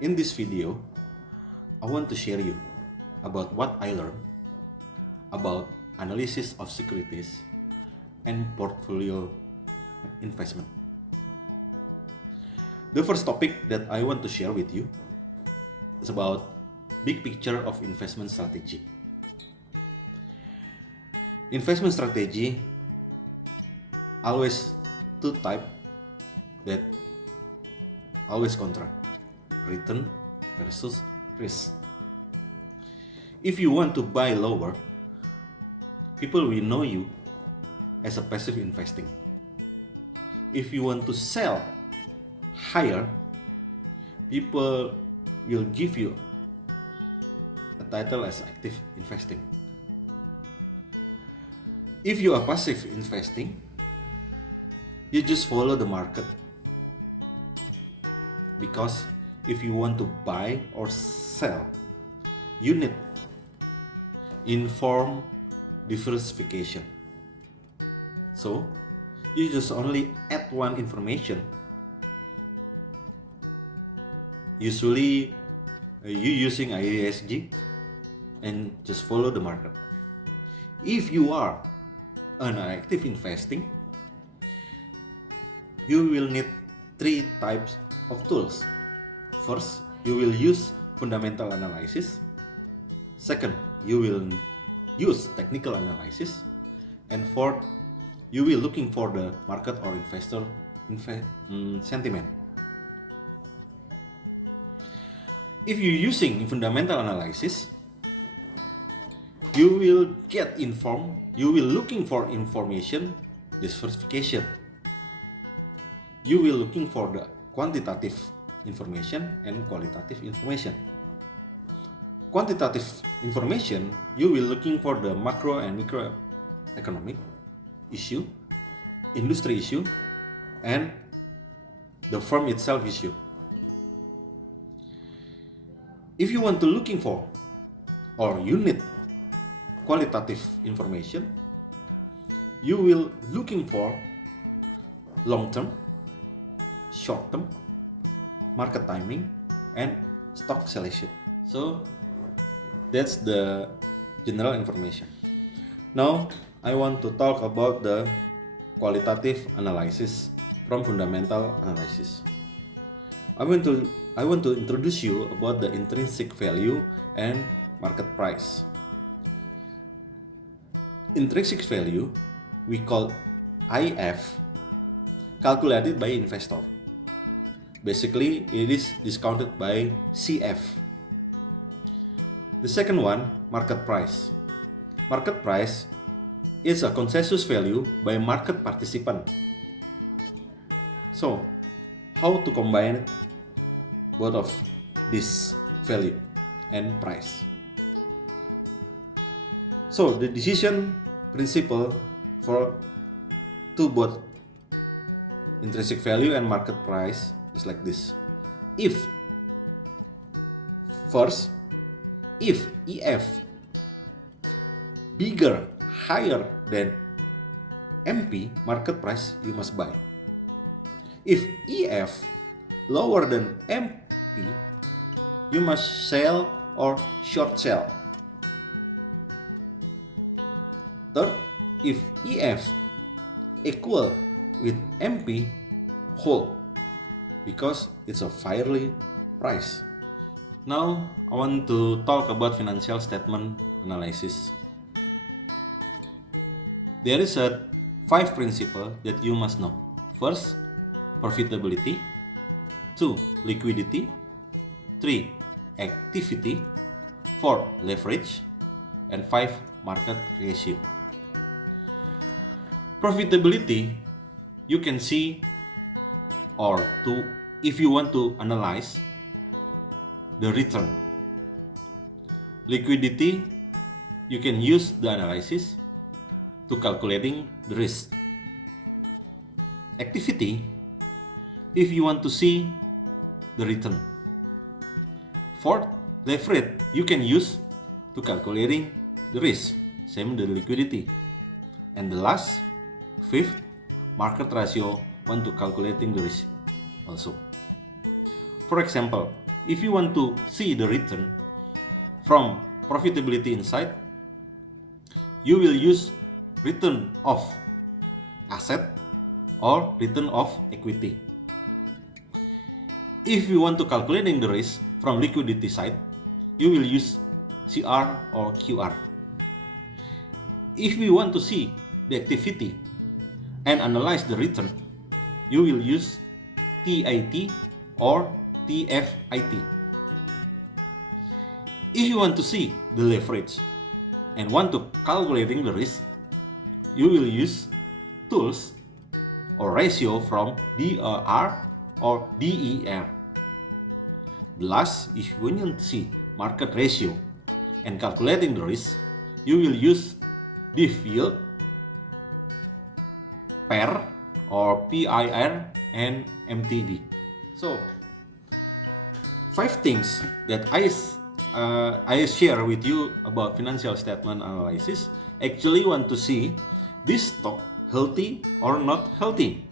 In this video, I want to share you about what I learned about analysis of securities and portfolio investment. The first topic that I want to share with you is about big picture of investment strategy. Investment strategy always two type that always contract, return versus risk. If you want to buy lower, people will know you as a passive investing. If you want to sell higher, people will give you a title as active investing. If you are passive investing, you just follow the market. Because if you want to buy or sell, you need informed diversification. So you just only add one information. Usually you using IASG and just follow the market. If you are an active investing, you will need three types of tools. First, you will use fundamental analysis. Second, you will use technical analysis. And fourth, you will looking for the market or investor sentiment. If you're using fundamental analysis, you will get informed, you will looking for information diversification. You will looking for the quantitative information and qualitative information. Quantitative information, you will looking for the macro and microeconomic issue, industry issue, and the firm itself issue. If you want to looking for or you need qualitative information, you will looking for long-term, short-term, market timing, and stock selection. So that's the general information. Now I want to talk about the qualitative analysis from fundamental analysis. I want to introduce you about the intrinsic value and market price. Intrinsic value we call IF, calculated by investor. Basically, it is discounted by CF. The second one, market price. Market price is a consensus value by market participant. So, how to combine both of this value and price? So, the decision principle for both intrinsic value and market price is like this. If EF bigger, higher than MP, market price, you must buy. If EF lower than MP, you must sell or short sell. Third, if EF equal with MP, hold, because it's a fairly price. Now I want to talk about financial statement analysis. There is a 5 principles that you must know. First, profitability. 2, liquidity. 3, activity. 4, leverage. And 5, market ratio. Profitability, you can see, or if you want to analyze the return. Liquidity, you can use the analysis to calculating the risk. Activity, if you want to see the return. Fourth, leverage, you can use to calculating the risk, same the liquidity. And the last, fifth, market ratio, want to calculating the risk also. For example, if you want to see the return from profitability inside, you will use return of asset or return of equity. If you want to calculating the risk from liquidity side, you will use CR or QR. If you want to see the activity and analyze the return, you will use TIT or TFIT. If you want to see the leverage and want to calculating the risk, you will use tools or ratio from DER or DER. Last, if you want to see market ratio and calculating the risk, you will use div yield, PER or PIR and MTD. So, 5 things that I share with you about financial statement analysis. Actually want to see this stock healthy or not healthy.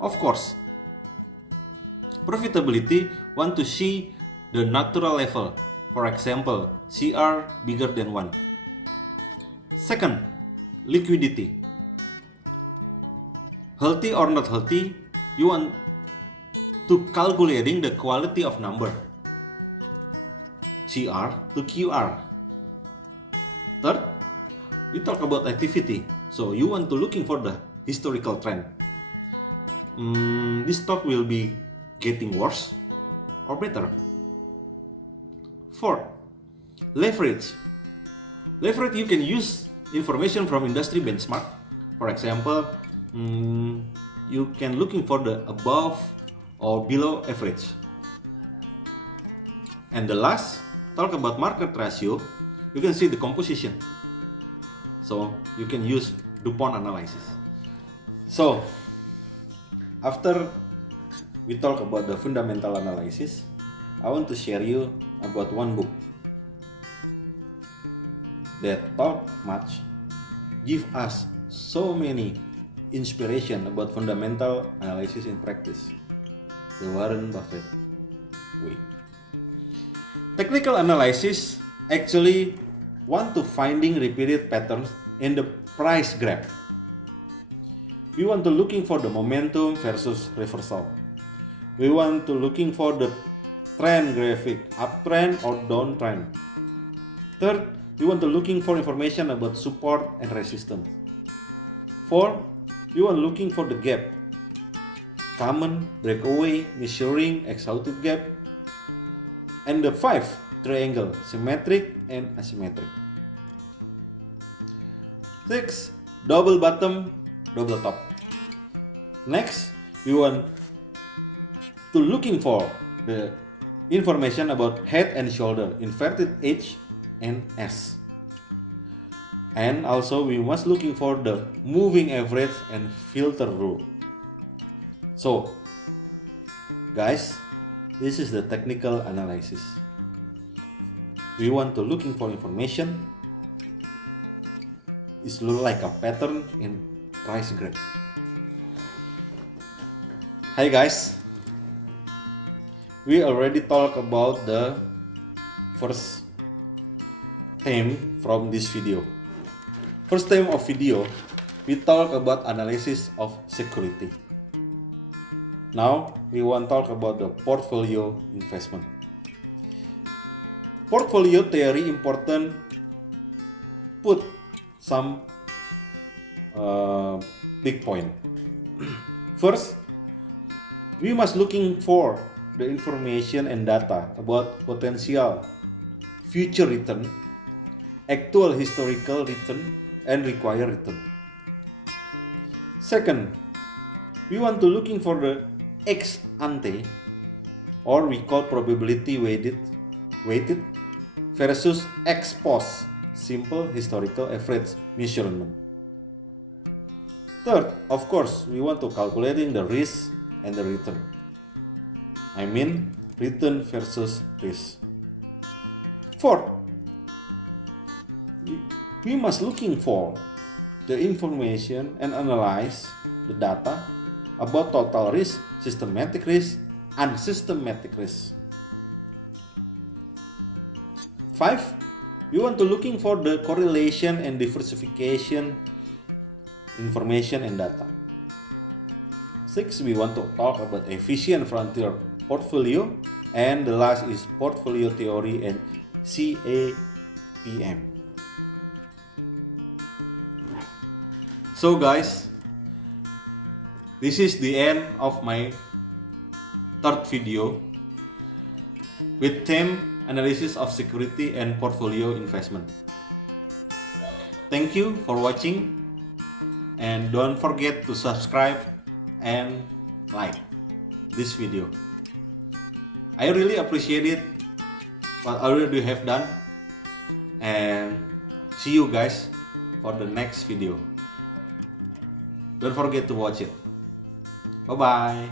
Of course, profitability want to see the natural level. For example, CR bigger than 1. Second, liquidity. Healthy or not healthy, you want to calculating the quality of number. CR to QR. Third, we talk about activity. So you want to looking for the historical trend. This stock will be getting worse or better. Fourth, leverage. Leverage, you can use information from industry benchmark. For example, you can looking for the above or below average. And the last, talk about market ratio. You can see the composition. So you can use DuPont analysis. So after we talk about the fundamental analysis, I want to share you about one book that talk much, give us so many inspiration about fundamental analysis in practice. The Warren Buffett way. Technical analysis actually want to finding repeated patterns in the price graph. We want to looking for the momentum versus reversal. We want to looking for the trend graphic, uptrend or downtrend. Third, we want to looking for information about support and resistance. Fourth, we want looking for the gap, common, breakaway, measuring, exhaustive gap. And the 5, triangle, symmetric and asymmetric. 6, double bottom, double top. Next, we want to looking for the information about head and shoulder, inverted H and S. And also we must looking for the moving average and filter rule. So, guys, this is the technical analysis. We want to looking for information. It's look like a pattern in price graph. Hi guys, we already talked about the first theme from this video. First theme of video, we talk about analysis of security. Now we want to talk about the portfolio investment. Portfolio theory important. Put some big point. First, we must looking for the information and data about potential future return, actual historical return, and required return. Second, we want to looking for the ex ante, or we call probability weighted versus ex post, simple historical average measurement. Third, of course, we want to calculating the risk and the return. I mean, return versus risk. Fourth, we must looking for the information and analyze the data about total risk, systematic risk, and unsystematic risk. 5. We want to looking for the correlation and diversification information and data. 6. We want to talk about efficient frontier portfolio, and the last is portfolio theory and CAPM. So guys, this is the end of my third video with theme analysis of security and portfolio investment. Thank you for watching, and don't forget to subscribe and like this video. I really appreciate it, what already you have done, and see you guys for the next video. Don't forget to watch it. Bye bye.